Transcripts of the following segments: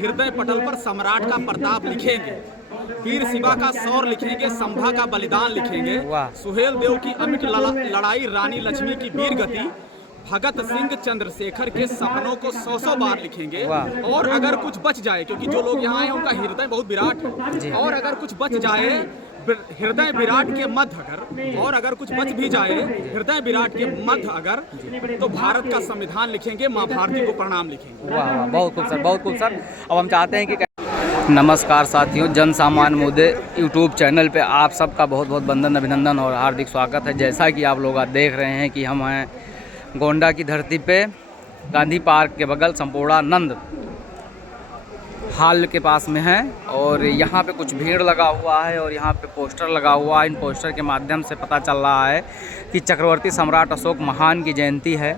हृदय पटल पर सम्राट का प्रताप लिखेंगे, वीर शिवा का शौर्य लिखेंगे, संभा का बलिदान लिखेंगे, सुहेल देव की अमिट लड़ाई, रानी लक्ष्मी की वीर गति, भगत सिंह चंद्रशेखर के सपनों को 100 बार लिखेंगे। और अगर कुछ बच जाए, क्योंकि जो लोग यहाँ आए उनका हृदय बहुत विराट है, और अगर कुछ बच जाए हृदय विराट के मध्य अगर, और अगर कुछ बच भी जाए हृदय विराट के मध्य अगर, तो भारत का संविधान लिखेंगे, माँ भारती को प्रणाम लिखेंगे। वाह वाह, बहुत खूब सर, बहुत खूब सर। अब हम चाहते हैं कि नमस्कार साथियों, जन सामान्य मुद्दे यूट्यूब चैनल पे आप सबका बहुत बहुत वंदन, अभिनंदन और हार्दिक स्वागत है। जैसा कि आप लोग आज देख रहे हैं कि हम हैं गोंडा की धरती पे, गांधी पार्क के बगल संपूर्णानंद हॉल के पास में है, और यहाँ पे कुछ भीड़ लगा हुआ है और यहाँ पे पोस्टर लगा हुआ है। इन पोस्टर के माध्यम से पता चल रहा है कि चक्रवर्ती सम्राट अशोक महान की जयंती है,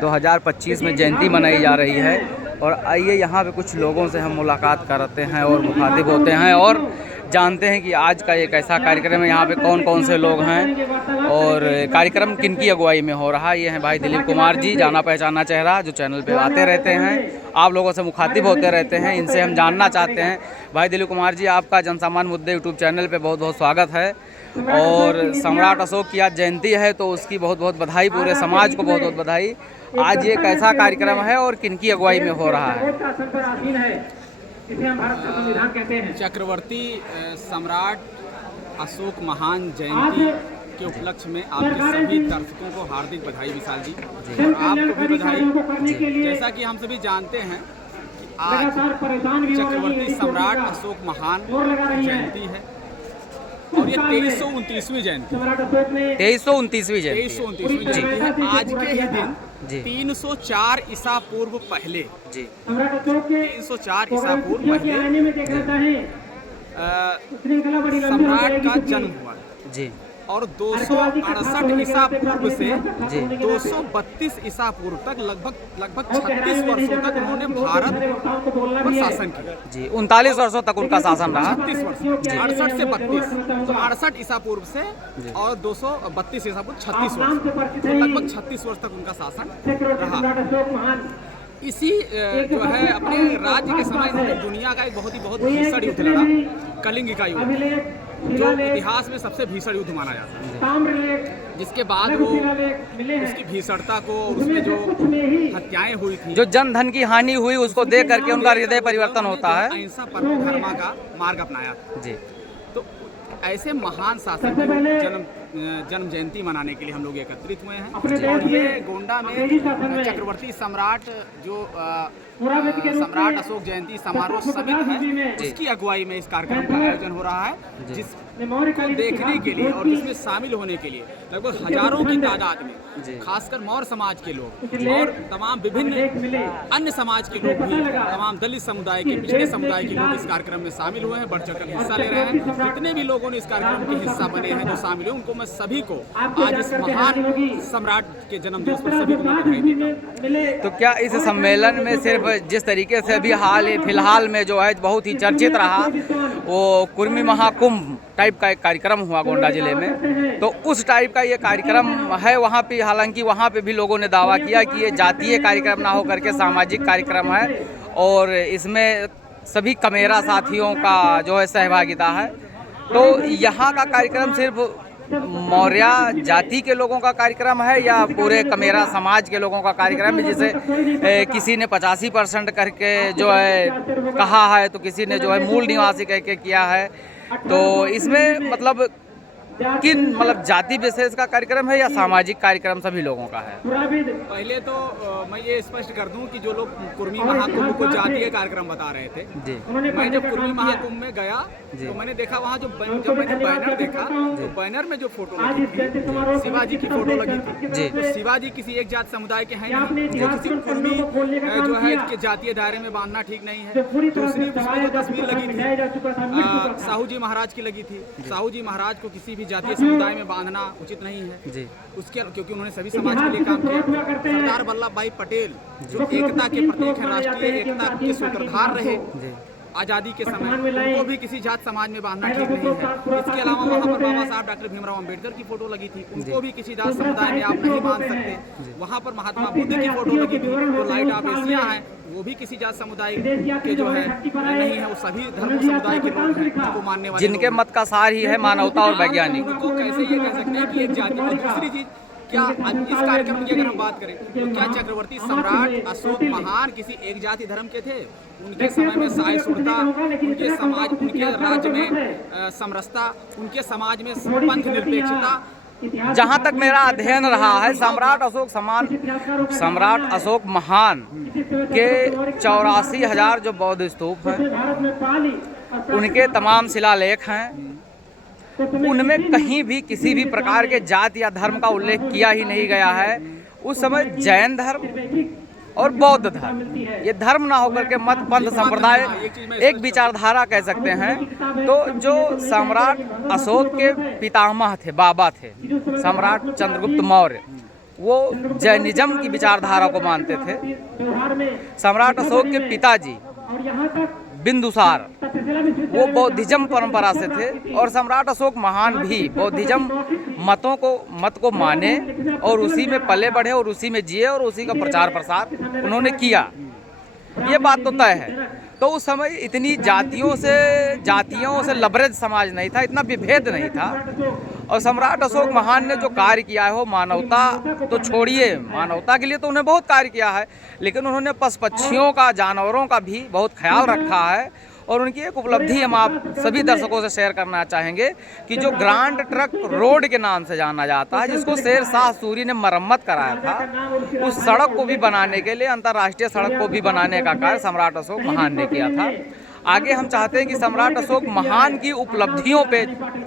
2025 में जयंती मनाई जा रही है। और आइए यहाँ पे कुछ लोगों से हम मुलाकात करते हैं और मुखातिब होते हैं और जानते हैं कि आज का ये कैसा कार्यक्रम है, यहाँ पे कौन कौन से लोग हैं और कार्यक्रम किनकी अगुवाई में हो रहा है। ये हैं भाई दिलीप कुमार जी, जाना पहचाना चेहरा, जो चैनल पे आते रहते हैं, आप लोगों से मुखातिब होते रहते हैं। इनसे हम जानना चाहते हैं। भाई दिलीप कुमार जी, आपका जन सामान्य मुद्दे यूट्यूब चैनल पे बहुत बहुत स्वागत है। और सम्राट अशोक की आज जयंती है तो उसकी बहुत बहुत बधाई, पूरे समाज को बहुत बहुत बधाई। आज ये कैसा कार्यक्रम है और किनकी अगुवाई में हो रहा है? चक्रवर्ती सम्राट अशोक महान जयंती के उपलक्ष्य में आपके सभी दर्शकों को हार्दिक बधाई विशाल जी, और आपको भी बधाई। जैसा कि हम सभी जानते हैं कि आज चक्रवर्ती सम्राट अशोक महान जयंती है और ये 2329वीं जयंती है। 2329वीं जयंती है। आज के ही दिन 304 ईसा पूर्व पहले, 304 ईसा पूर्व पहले सम्राट का जन्म हुआ जी, और 268 ईसा पूर्व से 232 ईसा पूर्व तक लगभग 36 वर्षों तक उन्होंने भारत पर शासन किया जी। 39 वर्षों तक उनका शासन रहा। 36 वर्ष, 68 से 32, तो 68 ईसा पूर्व से और 232 ईसा पूर्व 36 वर्ष, तो लगभग 36 वर्ष तक उनका शासन रहा। इसी जो है अपने राज्य के समय इन्होंने दुनिया का एक बहुत भीषण युद्ध लड़ा, कलिंग का युद्ध, जो इतिहास में सबसे भीषण युद्ध माना जाता है। जिसके बाद वो उसकी भीषणता को, उसमें जो हत्याएं हुई थी, जो जन धन की हानि हुई, उसको देख करके उनका हृदय परिवर्तन होता है। अहिंसा परमो धर्मा का मार्ग अपनाया जी। तो ऐसे महान शासक की जन्म जयंती मनाने के लिए हम लोग एकत्रित हुए हैं। और ये गोंडा में चक्रवर्ती सम्राट जो सम्राट अशोक जयंती समारोह समिति है, उसकी अगुवाई में इस कार्यक्रम का आयोजन हो रहा है, जिसको देखने के लिए और जिसमें शामिल होने के लिए लगभग हजारों की तादाद में खासकर मौर्य समाज के लोग और तमाम विभिन्न अन्य समाज के लोग भी, तमाम दलित समुदाय के, पिछड़े समुदाय के लोग इस कार्यक्रम में शामिल हुए हैं, बढ़ चढ़कर हिस्सा ले रहे हैं। जितने भी लोगों ने इस कार्यक्रम के हिस्सा बने हैं, जो शामिल हुए, उनको मैं सभी को आज इस महान सम्राट के जन्म दिवस पर सभी को मैं बधाई देता हूं। तो क्या इस सम्मेलन में सिर्फ जिस तरीके से अभी फिलहाल में जो है बहुत ही चर्चित रहा, वो कुर्मी महाकुंभ टाइप का एक कार्यक्रम हुआ गोंडा जिले में, तो उस टाइप का ये कार्यक्रम है वहाँ पे? हालांकि वहाँ पे भी लोगों ने दावा किया कि ये जातीय कार्यक्रम ना हो करके सामाजिक कार्यक्रम है, और इसमें सभी कमेरा साथियों का जो है सहभागिता है। तो यहाँ का कार्यक्रम सिर्फ मौर्य जाति के लोगों का कार्यक्रम है या पूरे कमेरा समाज के लोगों का कार्यक्रम है? जिसे किसी ने 85% करके जो है कहा है, तो किसी ने जो है मूल निवासी कह के किया है। तो इसमें मतलब जाति विशेष का कार्यक्रम है या सामाजिक कार्यक्रम सभी लोगों का है? पहले तो मैं ये स्पष्ट कर दूं कि जो लोग कुर्मी महाकुंभ को जातीय कार्यक्रम बता रहे थे जी, मैं जब कुर्मी महाकुंभ में गया तो मैंने देखा वहाँ जब मैंने बैनर देखा, तो बैनर में जो फोटो लगी थी, शिवाजी की फोटो लगी थी जी। तो शिवाजी किसी एक जात समुदाय के हैं नहीं, जो किसी कुर्मी जो है के जातीय दायरे में बांधना ठीक नहीं है। दूसरी उसमें जो तस्वीर लगी थी साहू जी महाराज की लगी थी, साहू जी महाराज को किसी भी जातीय समुदाय में बांधना उचित नहीं है जी। उसके क्योंकि उन्होंने सभी समाज के लिए काम किया। सरदार वल्लभ भाई पटेल जो एकता के प्रतीक हैं, राष्ट्रीय एकता के सूत्रधार रहे, आज़ादी के समय उनको भी किसी जात समाज में बांधना ठीक नहीं है। इसके अलावा वहाँ पर बाबा साहब डॉक्टर भीमराव अंबेडकर की फोटो लगी थी, उनको भी किसी जात समुदाय में आप नहीं बांध सकते। वहाँ पर महात्मा बुद्ध की फोटो लगी थी, जो लाइट ऑफ एशिया है, वो भी किसी जात समुदाय के जो है नहीं है, वो सभी धर्म समुदाय के लोग हैं जिनको मानने वाले, जिनके मत का सार ही है मानवता और वैज्ञानिक। उनको कैसे ये कह सकते हैं कि एक जाति। और दूसरी चीज, क्या इस कार्यक्रम की अगर हम बात करें तो क्या चक्रवर्ती सम्राट अशोक महान किसी एक जाति धर्म के थे? उनके समय में सहिष्णुता, उनके समाज, उनके राज्य में समरसता, उनके समाज में पंथ निरपेक्षता, जहाँ तक मेरा अध्ययन रहा है, सम्राट अशोक महान के 84,000 जो बौद्ध स्तूप हैं, उनके तमाम शिलालेख हैं, उनमें कहीं भी किसी भी प्रकार के जाति या धर्म का उल्लेख किया ही नहीं गया है। उस समय जैन धर्म और बौद्ध धर्म, ये धर्म ना होकर के मत, पंथ, संप्रदाय, एक विचारधारा कह सकते हैं। तो जो सम्राट अशोक के पितामह थे, बाबा थे, सम्राट चंद्रगुप्त मौर्य, वो जैनिज्म की विचारधारा को मानते थे। सम्राट अशोक के पिताजी बिंदुसार, वो बौद्धिज्म परंपरा से थे, और सम्राट अशोक महान भी बौद्धिज्म मत को माने और उसी में पले बढ़े और उसी में जिए और उसी का प्रचार प्रसार उन्होंने किया। ये बात तो तय है। तो उस समय इतनी जातियों से लबरेज समाज नहीं था, इतना विभेद नहीं था। और सम्राट अशोक महान ने जो कार्य किया है वो मानवता तो छोड़िए, मानवता के लिए तो उन्हें बहुत कार्य किया है, लेकिन उन्होंने पशु पक्षियों का, जानवरों का भी बहुत ख्याल रखा है। और उनकी एक उपलब्धि हम आप सभी दर्शकों से शेयर करना चाहेंगे कि जो ग्रांड ट्रक रोड के नाम से जाना जाता है, जिसको शेर शाह सूरी ने मरम्मत कराया था, उस सड़क को भी बनाने के लिए, अंतर्राष्ट्रीय सड़क को भी बनाने का कार्य सम्राट अशोक महान ने किया था। आगे हम चाहते हैं कि सम्राट अशोक महान की उपलब्धियों पे,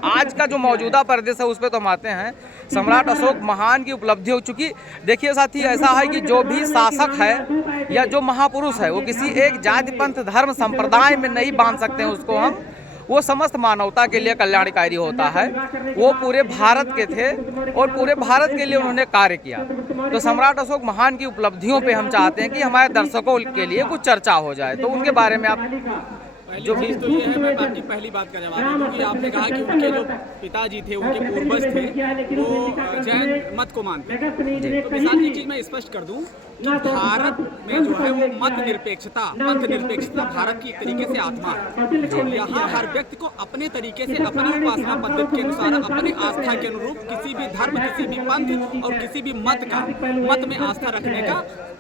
आज का जो मौजूदा परिदृश्य है उस पर तो हम आते हैं। सम्राट अशोक महान की उपलब्धियों, चूँकि देखिए साथी, ऐसा है कि जो भी शासक है या जो महापुरुष है, वो किसी एक जाति, पंथ, धर्म, संप्रदाय में नहीं बांध सकते हैं उसको हम। वो समस्त मानवता के लिए कल्याणकारी होता है। वो पूरे भारत के थे और पूरे भारत के लिए उन्होंने कार्य किया। तो सम्राट अशोक महान की उपलब्धियों पे हम चाहते हैं कि हमारे दर्शकों के लिए कुछ चर्चा हो जाए। तो उनके बारे में आप जो भी तो ये है, मैं आपकी पहली बात का जवाब दूं कि आपने कहा कि उनके जो पिताजी थे, उनके पूर्वज थे, वो जैन मत को मानते थे। तो मिसाल की चीज़ मैं स्पष्ट कर दूं कि भारत में जो है वो मत निरपेक्षता, पंथ निरपेक्षता भारत की एक तरीके से आत्मा है। यहाँ हर व्यक्ति को अपने तरीके से, अपनी उपासना पद्धति के अनुसार, अपनी आस्था के अनुरूप किसी भी धर्म, किसी भी पंथ और किसी भी मत में आस्था रखने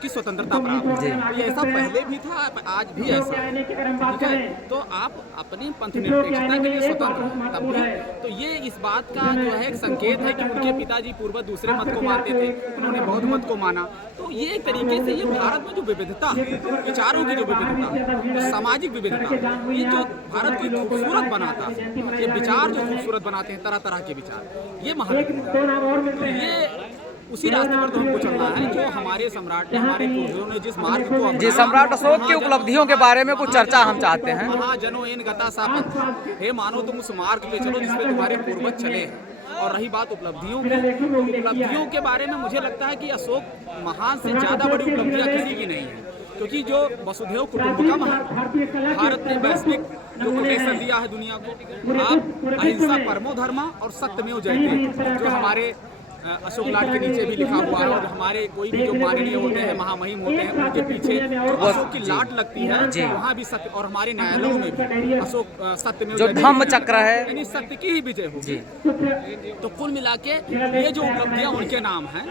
की स्वतंत्रता प्राप्त है। ये ऐसा पहले भी था, आज भी ऐसा है, ठीक है। तो आप अपनी पंथ निरपेक्षता के लिए स्वतंत्र हैं तब भी। तो ये इस बात का जो है एक संकेत है कि उनके पिताजी पूर्वज दूसरे मत को मानते थे, उन्होंने बौद्ध मत को माना। तो ये एक तरीके से ये भारत में जो विविधता है, विचारों की जो विविधता है, जो सामाजिक विविधता, ये जो भारत को खूबसूरत बनाता है, ये विचार जो खूबसूरत बनाते हैं, तरह तरह के विचार, ये महत्वपूर्ण है। तो ये उसी रास्ते पर तो हमको चलना है जो हमारे सम्राट ने, हमारे पूर्वजों ने जिस मार्ग को जी, सम्राट अशोक की उपलब्धियों के बारे में कुछ चर्चा हम चाहते हैं। महाजनो इन गता सा पंथ, हे मानो तुम उस मार्ग पे चलो जिसपे तुम्हारे पूर्वज चले हैं। और रही बात उपलब्धियों की, तो उपलब्धियों के बारे में मुझे लगता है कि अशोक महान से ज़्यादा बड़ी उपलब्धियाँ किसी की नहीं है, क्योंकि जो वसुधैव कुटुंबकम है, भारत ने वैश्विक जो कोटेशन दिया है दुनिया को, आप अहिंसा परमो धर्मा और सत्यमेव जयते, जो हमारे अशोक लाट के नीचे भी लिखा हुआ है। और हमारे कोई भी जो माननीय होते हैं, महामहिम होते हैं, उनके पीछे जो अशोक की लाट लगती है, वहाँ भी सत्य, और हमारे न्यायालयों में भी अशोक सत्य में जो धम्म चक्र है, यानी सत्य की ही विजय होगी। तो कुल मिला के ये जो उपलब्धियाँ उनके नाम हैं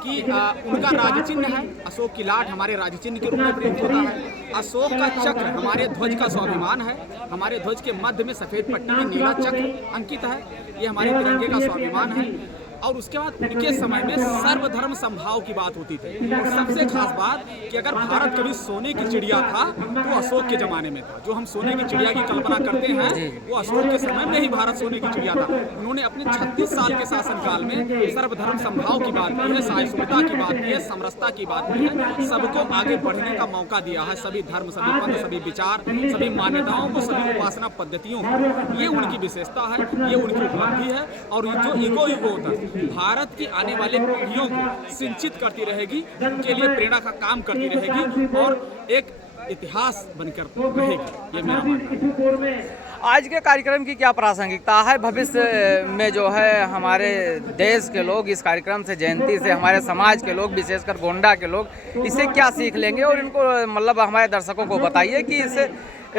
कि उनका राज चिन्ह है, अशोक की लाट हमारे राज चिन्ह के रूप में प्रयुक्त होता है। अशोक का चक्र हमारे ध्वज का स्वाभिमान है, हमारे ध्वज के मध्य में सफ़ेद पट्टी में नीला चक्र अंकित है, ये हमारे तिरंगे का स्वाभिमान है। और उसके बाद उनके समय में सर्वधर्म समभाव की बात होती थी। और सबसे खास बात कि अगर भारत कभी सोने की चिड़िया था तो अशोक के ज़माने में था। जो हम सोने की चिड़िया की कल्पना करते हैं वो अशोक के समय में ही भारत सोने की चिड़िया था। उन्होंने अपने 36 साल के शासनकाल में सर्वधर्म समभाव की बात की है, सहिष्णुता की बात की है, समरसता की बात की है, सबको आगे बढ़ने का मौका दिया है, सभी धर्म, सभी पंथ, सभी विचार, सभी मान्यताओं को, सभी उपासना पद्धतियों को। ये उनकी विशेषता है, ये उनकी उपलब्धि है। और जो युगों तक भारत की आने वाले पीढ़ियों को सिंचित करती रहेगी, उनके लिए प्रेरणा का काम करती रहेगी और एक इतिहास बनकर रहेगी, ये मेरा मानना है। आज के कार्यक्रम की क्या प्रासंगिकता है? भविष्य में जो है हमारे देश के लोग इस कार्यक्रम से, जयंती से, हमारे समाज के लोग, विशेषकर गोंडा के लोग इससे क्या सीख लेंगे, और इनको मतलब हमारे दर्शकों को बताइए कि इससे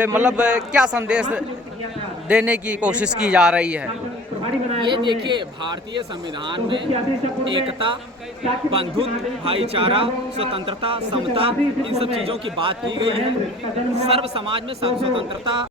मतलब क्या संदेश देने की कोशिश की जा रही है। ये देखिए, भारतीय संविधान में एकता, बंधुत्व, भाईचारा, स्वतंत्रता, समता, इन सब चीज़ों की बात की गई है। सर्व समाज में स्वतंत्रता